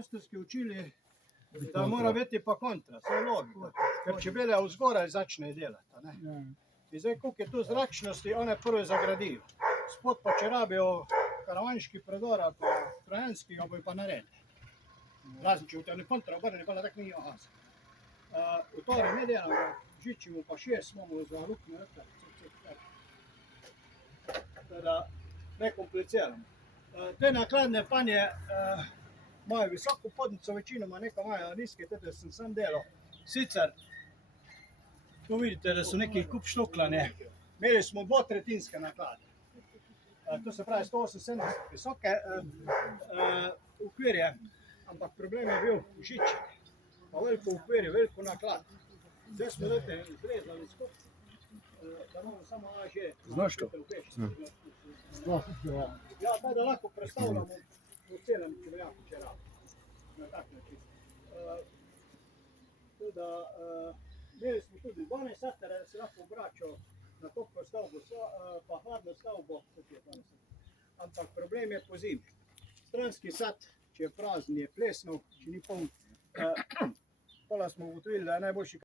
mojstrski učili, da mora biti pa kontra, vse je logika. Ker čebele vzgoraj začne delati. A ne? In zdaj, koliko je tu zračnosti, one prve zagradijo. Spod pa, če rabijo karavanški predor ali pa trojanski, ga bojo pa naredili. Razen, če v te kontra obrne, pa tako ni ohaz. V torej ne delamo, žičimo pa 6, imamo za luknje, teda ne kompliciramo. Te nakladne panje imajo visoko podnico, večinoma nekaj imajo nizke, tudi sem sam delal. Sicer, tu vidite, da so neki kup štoklane. Imeli smo dvotretinske naklade. To se pravi 178 visoke okvirje, ampak problem je bil žiček. Pa veliko okvirje, veliko naklad. Zdaj smo zrezali skupaj, da imamo samo AŽ. Znaš to? Ja, tako da lahko predstavljamo v celem čebeljaku, če rabimo. Na tak način. Imeli smo tudi 12 satere, se lahko obračal na toplo stavbo, pa hladno stavbo, ampak problem je po zimi. Stranski sad, če je prazen, je plesnov, če ni poln. Pola smo ugotovili, da je najboljši